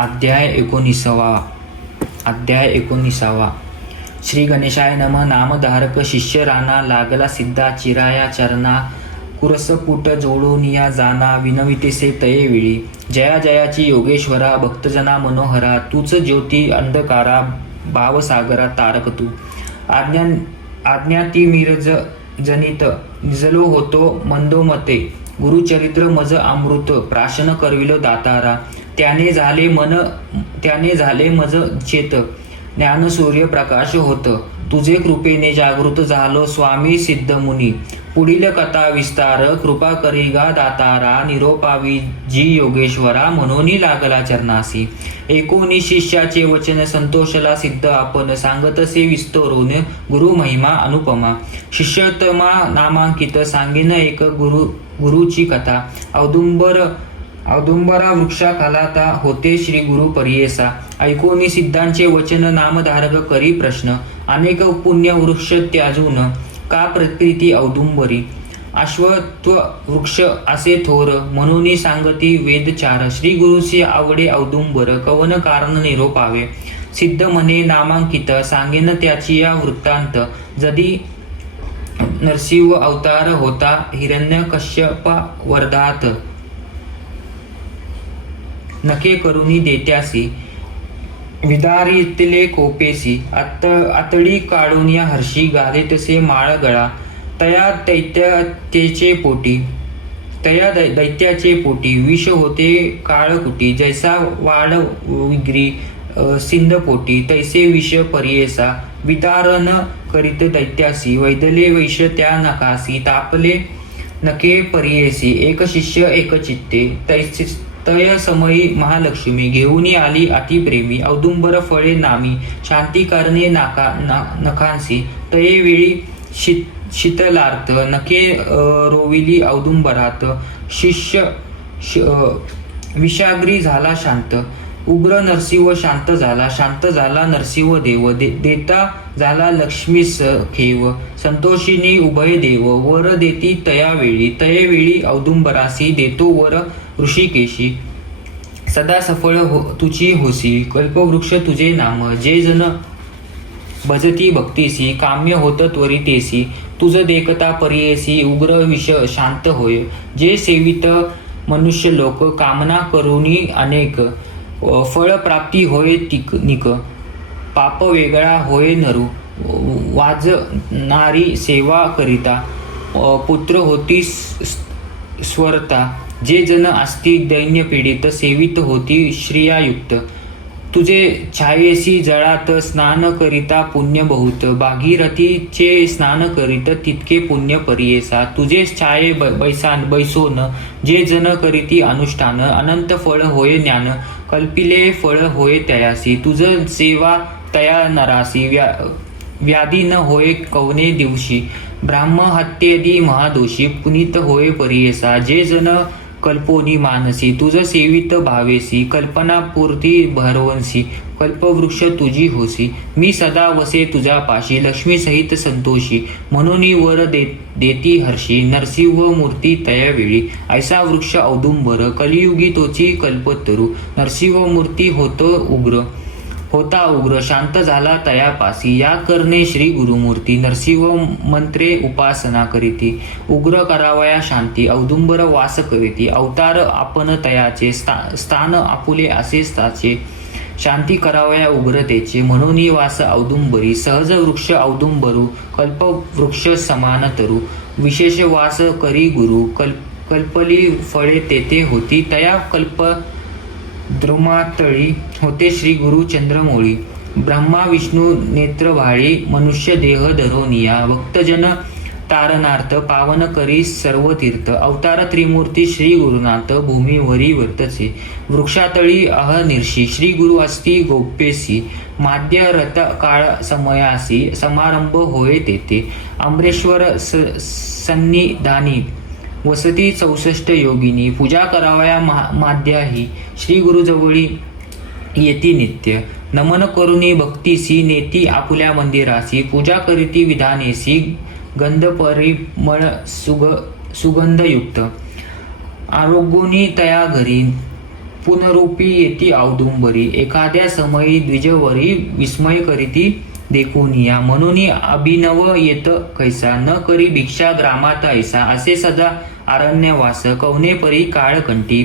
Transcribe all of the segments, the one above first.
अध्याय 19. श्री गणेशाय नम. नामधारक शिष्य राणा, लागला सिद्धा चिराया चरणा, कुरसपुट जोडोनिया जाना, विनवितेसे तये वेळी. जया जयाची योगेश्वरा, भक्तजना मनोहरा, तूच ज्योती अंधकारा, भावसागरा तारक तू. आज्ञा ती मिरज जनित, निजलो होतो मंदोमते, गुरुचरित्र मज अमृत, प्राशन करविलो दातारा. त्याने झाले मज चेत, ज्ञान सूर्य प्रकाश होत, तुझे कृपेने जागृत झालो स्वामी सिद्ध मुनी. पुढील कथा विस्तार, कृपा करिगा दातारा, निरोपावी जी योगेश्वरा, मनोनी लागला चरणासी. 19 शिष्याचे वचन संतोषला सिद्ध आपण, सांगतसे विस्तरून गुरु महिमा अनुपमा. शिष्योत्तमा नामांकित, सांगेन एक गुरुची कथा. औदुंबरा वृक्षा खालाता, होते श्री गुरु परियेसा. ऐकोनी सिद्धांचे वचन, नामधारक करी प्रश्न. अनेक पुण्य वृक्ष त्याजून, का प्रीती औदुंबरी. अश्वत्व वृक्ष असे थोर, म्हणून सांगती वेदचार. श्री गुरुसी आवडे औदुंबर, कवन कारण निरोपावे. सिद्ध म्हणे नामांकित, सांगेन त्याची या वृत्तांत. जदी नरसिंह अवतार होता, हिरण्यकश्यपा वर्धात, नखे करुनी देत्यासी, विदारितले कोपेसी. आतडी काढून या हर्षी, घाले तसे माळ गळा. तया दैत्याचे पोटी, विष होते काळकुटी. जैसा वाड विग्री सिंध पोटी, तैसे विष परियेसा. विदारण करीत दैत्यासी, वैदले वैश त्या नकासी. तापले नखे परियेसी, एक शिष्य एक चित्ते. तय समयी महालक्ष्मी, घेऊनी आली अतिप्रेमी. औदुंबर फळे नामी, शांती करणे नखांसी. तये वेळी शीतलार्थ, नखे रोविली औदुंबरात. शिष्य विषाग्री झाला शांत, उग्र नरसिंह शांत झाला नरसिंह देव. देता झाला लक्ष्मीस खेव, संतोषिनी उभय देव. वर देती तये वेळी औदुंबरासी, देतो वर ऋषिकेशी. सदा सफळ तुझी होसी, कल्पवृक्ष तुझे नाम. जे जन भजती भक्तीसी, काम्य होत त्वरितेसी. तुझ देखता परियेसी, उग्र विष शांत होय. जे सेवित मनुष्य लोक, कामना करुनी अनेक. फळ प्राप्ती होय निक, पाप वेगळा होय नरू. वाजणारी सेवा करिता, पुत्र होती स्वरता. जे जन असती दैन्य पीडित, सेवित होती श्रियायुक्त. तुझे छायेसी जळात, स्नान करिता पुण्य बहुत. भागीरथीचे स्नान करीत, तितके पुण्य परियेसा. तुझे छाये बैसोन, जे जन करीती अनुष्ठान. अनंत फळ होय ज्ञान, कल्पिले फळ होय तयासी. तुझ सेवा तया नरासी, व्याधी न होय कवने दिवशी. ब्राह्म हत्येदी महादोषी, पुनीत होय परियेसा. जे जन कल्पोनी मानसी, तुझ सेवित भावेसी. कल्पना पूर्ती भरवंसी, कल्पवृक्ष तुझी होसी. मी सदा वसे तुझ्या पाशी, लक्ष्मी सहित संतोषी. म्हणून वर देती हर्षी, नरसिंह मूर्ती तया वेळी. ऐसा वृक्ष औदुंबर, कलियुगी तोची कल्पतरू. नरसिंह मूर्ती होता उग्र, शांत झाला तयापासी. या करणे श्री गुरुमूर्ती, नरसिंह मंत्रे उपासना करीती. उग्र करावया शांती, औदुंबर वास करीती. अवतार आपण तयाचे, स्थान आपुले असे स्थाचे. शांती करावया उग्रतेचे, म्हणून वास औदुंबरी. सहज वृक्ष औदुंबरू, कल्पवृक्ष समान तरू. विशेष वास करी गुरु, कल्पली फळे तेथे होती. तया कल्प द्रुमातळी, होते श्री गुरु चंद्रमौळी. ब्रह्मा विष्णू नेत्रभाळी, मनुष्य देह धरोनिया. भक्तजन तारणार्थ, पावन करी सर्व तीर्थ. अवतार त्रिमूर्ती श्री गुरुनाथ, भूमीवरी वर्तचे. वृक्षातळी अहनिर्षी, श्री गुरु असती गोप्येसी. माध्य रथ काळ समयासी, समारंभ होय तेथे. अमरेश्वर सन्निधानी, वसती 64 योगिनी. पूजा करावया माध्याही, श्री गुरुजवळी येती नित्य. नमन करुणी भक्तीसी, नेती आपुल्या मंदिरासी. पूजा करीती विधानेसी, गंध परिमळ सुगंधयुक्त. आरोग्योनी तया घरी, पुनरूपी येती औदुंबरी, एखाद्या समयी द्विजवरी विस्मय करीती देखुनिया, म्हणून अभिनव येत कैसा, न करी भिक्षा ग्रामात ऐसा, असे सदा अरण्यवास कवने परी काळकंठी,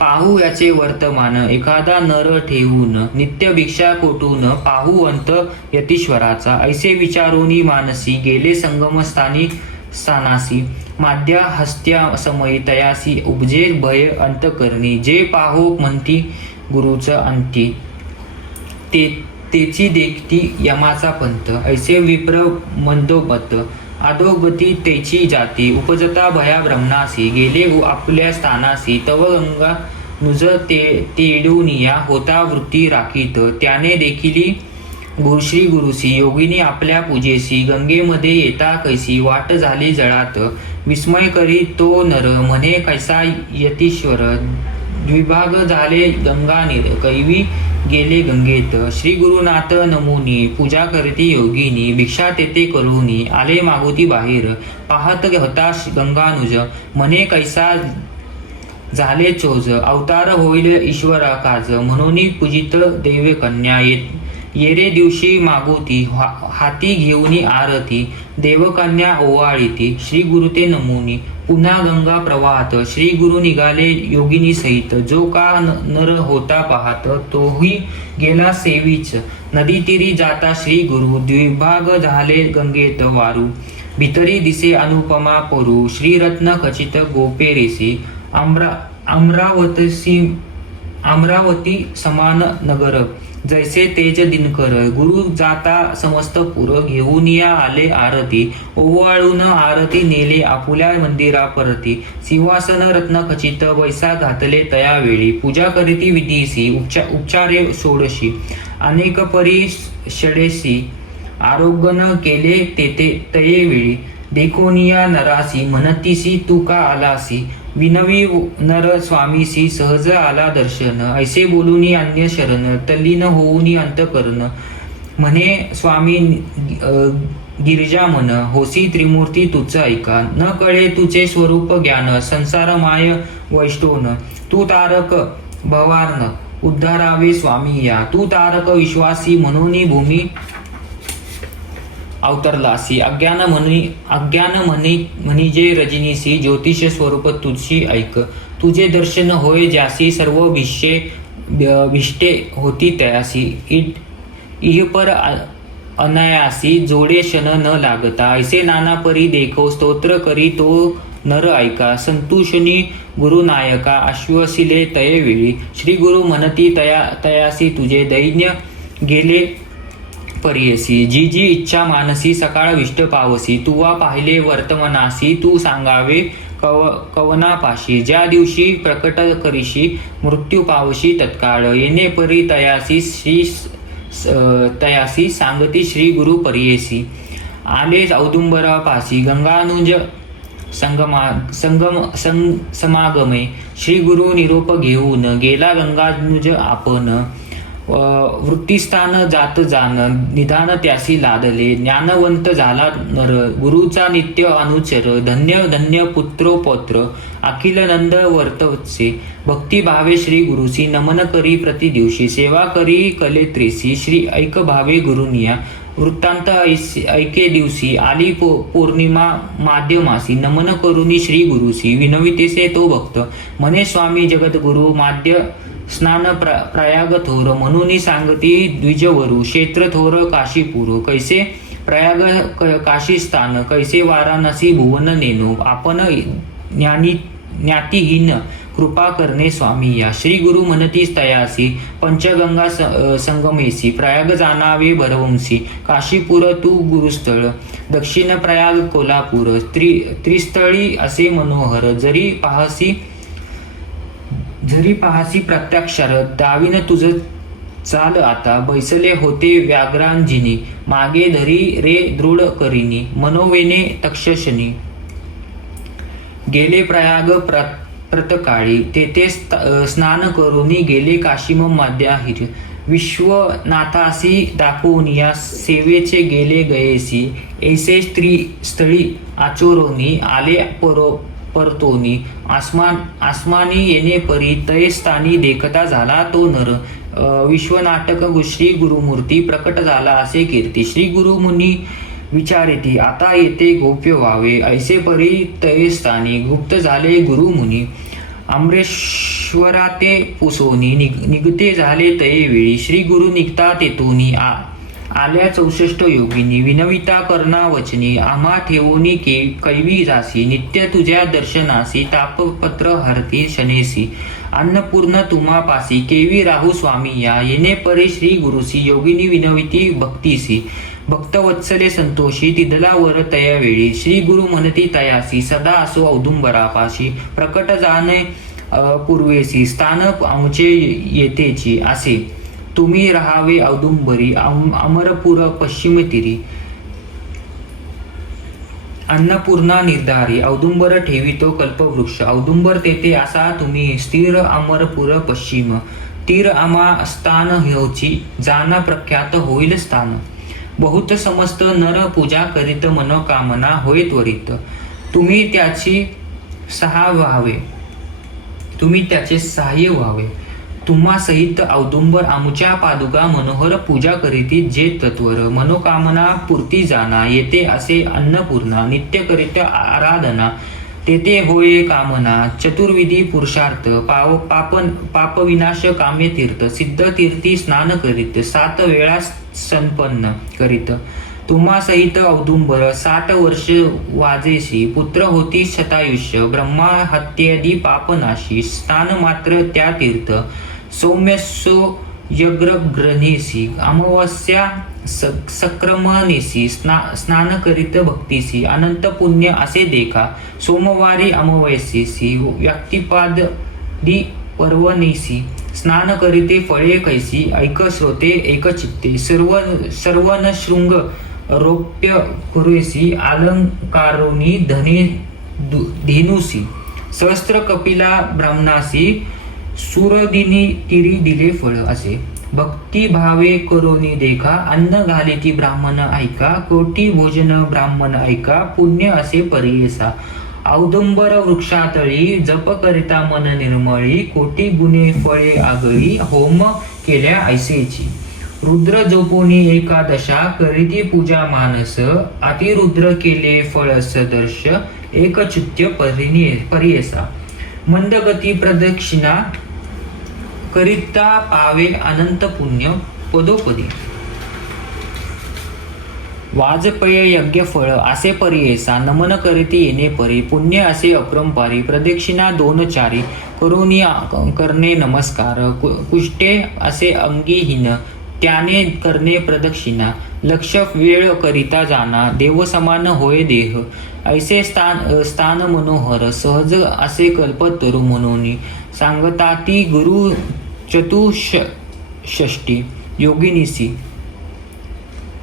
पाहू याचे वर्तमान एखादा नर ठेवून, नित्य भिक्षा कोटून पाहू अंत यतीश्वराचा, ऐसे विचारोनी मानसी गेले स्थानासी, माध्या हस्त्या समयी तयासी उपजे भय अंतकरणी, जे पाहो म्हणती गुरुच अंती, तेची देखती यमाचा पंथ, ऐसे विप्र मंदोबत अधोगती तेची जाती, उपजता भया ब्रह्मणासी गेले आपल्या स्थानासी, तव गंगा नुज तेडुनिया होता वृत्ती राखीत, त्याने देखील श्री गुरुसी योगिनी आपल्या पूजेसी, गंगेमध्ये येता कैसी वाट झाली जळात, विस्मय करी तो नर म्हणे कैसा यतीश्वर, द्विभाग झाले गंगानीर कैवी गेले गंगेत, श्री गुरुनाथ नमुनी पूजा करती योगिनी, भिक्षा तेथे करुनी आले मागुती बाहेर, पाहत होता गंगानुज म्हणे कैसा झाले चोज, अवतार होईल ईश्वरा काज, म्हणून पूजित दैव कन्या येरे दिवशी मागुती, हाती घेऊनी आरती देवकन्या ओवाळीती, श्री गुरु ते नमुनी पुन्हा गंगा प्रवाहात, श्री गुरु निघाले योगिनी सहित, जो का नर होता पाहत तोही गेला सेवीच, नदी तीरी जाता श्री गुरु, द्विभाग झाले गंगेत वारू, भितरी दिसे अनुपमा पोरू, श्रीरत्न खचित गोपेरेसी, अमरावती समान नगर, जैसे तेज दिनकर, गुरु जाता समस्त पुर, घेऊन या आले आरती, ओवाळून आरती नेले आपुल्या मंदिरा परती, सिंहासन रत्न खचित वैसा घातले तयावेळी, पूजा करीती विधीसी उपचारे षोडशी, अनेक परी षडेसी आरोग्यन केले तेथे तयेवेळी, देखोनिया नरासी म्हणतीसी तू का आलासी, विनवी नर स्वामीसी सहज आला दर्शन, ऐसे बोलूनी अन्य शरण, तल्लीन होऊनी अंतकरण, म्हणे स्वामी गिरिजा मन, होसी त्रिमूर्ती तुच ऐका, न कळे तुझे स्वरूप ज्ञान, संसार माय वैष्टोन, तू तारक भवार्न उद्धारावे स्वामी या, तू तारक विश्वासी म्हणून भूमी अवतरलासी, अज्ञान म्हणजे रजनीसी, ज्योतिष स्वरूप तुझी ऐक, तुझे दर्शन होय ज्यासी, सर्व भिष्टे होती तयासी, इहपर अनायासी जोडे शन न लागता, ऐसे नाना परी देखो स्तोत्र करी तो नर ऐका, संतुषनी गुरुनायका आश्वसिले तयवेळी, श्री गुरु म्हणती तयासी तुझे दैन्य गेले परियसी, जी जी इच्छा मानसी सकाळ विष्ट पावसी, तुवा पाहिले वर्तमनासी, तू सांगावे कवनापाशी, ज्या दिवशी प्रकट करीशी मृत्यू पावशी तत्काळ, येणे परी तयासी सांगती श्री गुरु परियेसी, आले औदुंबरापासी गंगानुज समागमे, श्री गुरु निरोप घेऊन गेला गंगानुज आपण, वृत्तीस्थान जात जान निधान त्यासी लादले, ज्ञानवंत झाला नर गुरुचा नित्य अनुचर, धन्य धन्य पुत्रोपौत्र अखिल नंद वर्तवत्से, भक्ती भावे श्री गुरुसी नमन करी प्रति दिवशी, सेवा करी कलेत्रेसी, श्री ऐक भावे गुरुनिया, वृत्तांत ऐके दिवशी आली पौर्णिमा माध्यमासी, नमन करुनी श्री गुरुसी विनवितेसे तो भक्त, म्हणे स्वामी जगद्गुरु माध्य स्नान प्रयाग थोर, म्हणून सांगती द्विजवरू, क्षेत्र थोर काशीपूर, कैसे प्रयाग काशी स्थान, कैसे वाराणसी भुवन नेनो, आपण ज्ञातिहीन कृपा करणे स्वामी या, श्री गुरु म्हणती तयासी, पंचगंगा संगमेसी, प्रयाग जाणावे भरवंसी, काशीपूर तू गुरुस्थळ, दक्षिण प्रयाग कोल्हापूर, त्रिस्थळी असे मनोहर, जरी पाहसी प्रत्यक्षर, दावीन तुझ चाल आता, बैसले होते व्याघ्रांजिनी, मागे धरी रे दृढ करिनी, मनोवेने तक्षशनी, गेले प्रयाग प्रतकाळी, तेथे स्नान करुनी गेले काशीम माद्याहिर, विश्वनाथासी दाखवून या सेवेचे गेले गयेसी, ऐसे स्थळी आचोरोनी आले परतोनी आसमानी येणे परी तय स्थानी देखता झाला तो नर विश्वनाटक श्री गुरुमूर्ती प्रकट झाला असे कीर्ती श्री गुरु मुनी विचारिती आता येते गोप्य व्हावे ऐसे परी तय स्थानी गुप्त झाले गुरु मुनी अमरेश्वरा ते पुसोनी निगते झाले तये वेळी श्री गुरु निघता तेतोनी आल्या 64 योगिनी विनविता करना वचनी आम्हा ठेवोनी कैवी जासी नित्य तुझ्या दर्शनासी तापपत्र हरती शनेसी अन्नपूर्ण तुम्हा पासी केवी राहू स्वामी या येणे परे श्री गुरुसी योगिनी विनविती भक्तीसी भक्तवत्सले संतोषी तिदला वर तया वेळी श्री गुरु म्हणती तयासी सदा असो औदुंबरापाशी प्रकट जाणे पूर्वेसी स्थान आमचे येतेची असे तुम्ही राहावे औदुंबरी अमरपुर पश्चिम तीरी अन्नपूर्णा निर्धारी औदुंबर ठेवितो कल्पवृक्ष औदुंबर तेथे असा तुम्ही स्थिर अमरपुर पश्चिम तीर आमा स्थान होची जाना प्रख्यात होईल स्थान बहुत समस्त नर पूजा करीत मनोकामना होय त्वरित तुम्ही त्याचे सहाय्य व्हावे तुम्हा सहित औदुंबर आमुच्या पादुका मनोहर पूजा करीती जे तत्वर मनोकामना पूर्ती जाना येते असे अन्नपूर्णा नित्य करीत आराधना तेथे होय कामना चतुर्विधी पुरुषार्थ पापविनाश कामे तीर्थ सिद्ध तीर्थी स्नान करीत 7 वेळा संपन्न करीत तुम्हा सहित औदुंबर 60 वर्ष वाजेशी पुत्र होती शतायुष्य ब्रह्मा हत्यादी पापनाशी स्नान मात्र त्या तीर्थ सौम्यसो यग्रग्रनेसी अमावस्या सक्रमनेसी स्नान करीत भक्तीसी अनंत पुण्य असे देखा सोमवारी अमावस्येसी व्यक्तिपादी पर्वणेसी स्नान करीते फळे कैसी ऐक श्रोते एकचित्ते सर्वन शृंग रौप्य पुरेसी अलंकारोनी धने धेनुसी सहस्त्र कपिला ब्राह्मणासी सुरदिनी तिरी दिले फळ असे भक्ती भावे करोनी देखा अन्न घालिती ब्राह्मण ऐका कोटी भोजन ब्राह्मण ऐका पुण्य असे परियेसा औदुंबर वृक्षातळी जप करिता मन निर्मळी कोटी गुणे फळे आगळी होम केल्या ऐसेची रुद्र जोपोनी एकादशा करीती पूजा मानस अतिरुद्र केले फळस दर्श एकचित्य परियेसा मंदगती प्रदक्षिणा करिता पावे अनंत पुण्य पदोपदी वाजपेय यज्ञ फळ असे परियेसा नमन करीती येणे परी पुण्य असे अपरंपारी प्रदक्षिणा 2 चारी करुणी करणे नमस्कार कुष्टे असे अंगीहीन त्याने करणे प्रदक्षिणा लक्ष वेळ करिता जाना देव समान होय देह ऐसे स्थान मनोहर सहज असे कल्पतरू मनोनी सांगताती गुरु चतुष्षष्टी योगिनीसी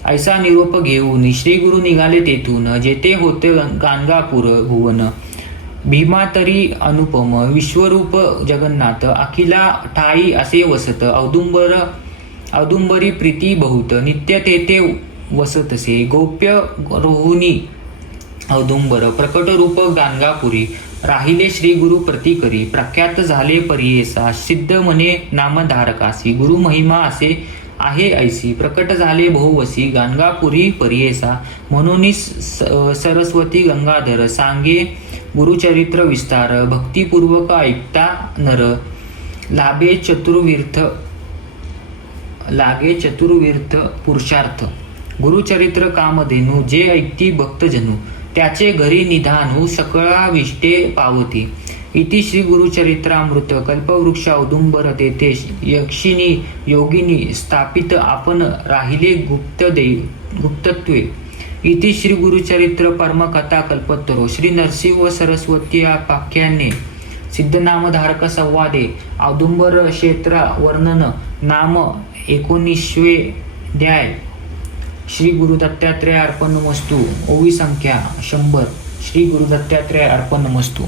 ऐसा निरोप घेऊन श्री गुरु निघाले तेथून जेथे होते गाणगापूर भुवन भीमातरी अनुपम विश्वरूप जगन्नाथ अखिला ठाई असे वसत औदुंबरी प्रीती बहुत नित्य तेथे वसतसे गोप्य रोहिणी औदुंबर प्रकट रूप गाणगापुरी राहिले श्री गुरु प्रतिकरी प्रख्यात झाले परियेसा सिद्ध मने नामधारकासी गुरु महिमा असे आहे ऐसी प्रकट झाले बहुवसी गाणगापुरी परियेसा म्हणून सरस्वती गंगाधर सांगे गुरुचरित्र विस्तार भक्तिपूर्वक ऐकता नर लागे चतुर्विर्थ पुरुषार्थ गुरुचरित्र कामधेनु जे ऐकती भक्तजनू त्याचे घरी निधानू सकळा विष्टे पावती इति श्री गुरुचरित्रामृत कल्पवृक्ष औदुंबर तेथे यक्षिणी योगिनी स्थापित आपण राहिले गुप्तत्वे इति श्री गुरुचरित्र परमकथा कल्पतरो श्री नरसिंह सरस्वती पाख्याने सिद्धनामधारक संवादे औदुंबर क्षेत्र वर्णन नाम 19वे अध्याय श्री गुरु दत्तात्रेय अर्पणमस्तु ओवी संख्या 100 श्री गुरु दत्तात्रेय अर्पणमस्तु।